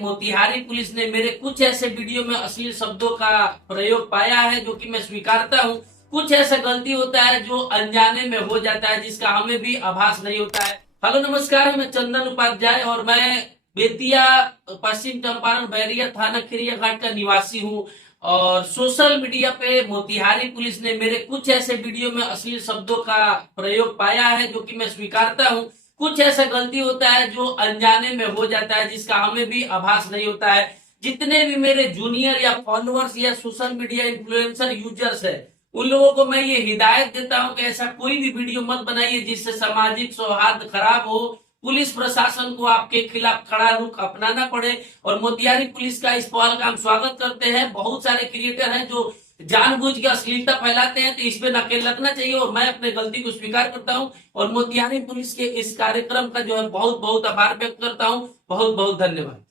Motihari police ने मेरे कुछ ऐसे वीडियो में अश्लील शब्दों का प्रयोग पाया है जो कि मैं स्वीकारता हूं। कुछ ऐसा गलती होता है जो अनजाने में हो जाता है, जिसका हमें भी आभास नहीं होता है। हेलो नमस्कार, मैं चंदन उपाध्याय और मैं बेतिया पश्चिम चंपारण बैरिया थाना खिरिया घाट का निवासी हूं। और सोशल मीडिया पे मोतिहारी पुलिस ने मेरे कुछ ऐसे वीडियो में अश्लील शब्दों का प्रयोग पाया है जो कि मैं स्वीकारता हूं। कुछ ऐसा गलती होता है जो अनजाने में हो जाता है, जिसका हमें भी आभास नहीं होता है। जितने भी मेरे जूनियर या फॉलोअर्स या सोशल मीडिया इन्फ्लुएंसर यूजर्स है, उन लोगों को मैं ये हिदायत देता हूं कि ऐसा कोई भी वीडियो मत बनाइए जिससे सामाजिक सौहार्द खराब हो, पुलिस प्रशासन को आपके खिलाफ खड़ा रुख अपनाना पड़े। और मोतिहारी पुलिस का इस पहल का हम स्वागत करते हैं। बहुत सारे क्रिएटर हैं जो जानबूझ के अश्लीलता फैलाते हैं, तो इस पे नकेल लगना चाहिए और मैं अपने गलती को स्वीकार करता हूं और मोतिहारी पुलिस के इस कार्यक्रम का जो है बहुत बहुत आभार व्यक्त करता हूं। बहुत बहुत धन्यवाद।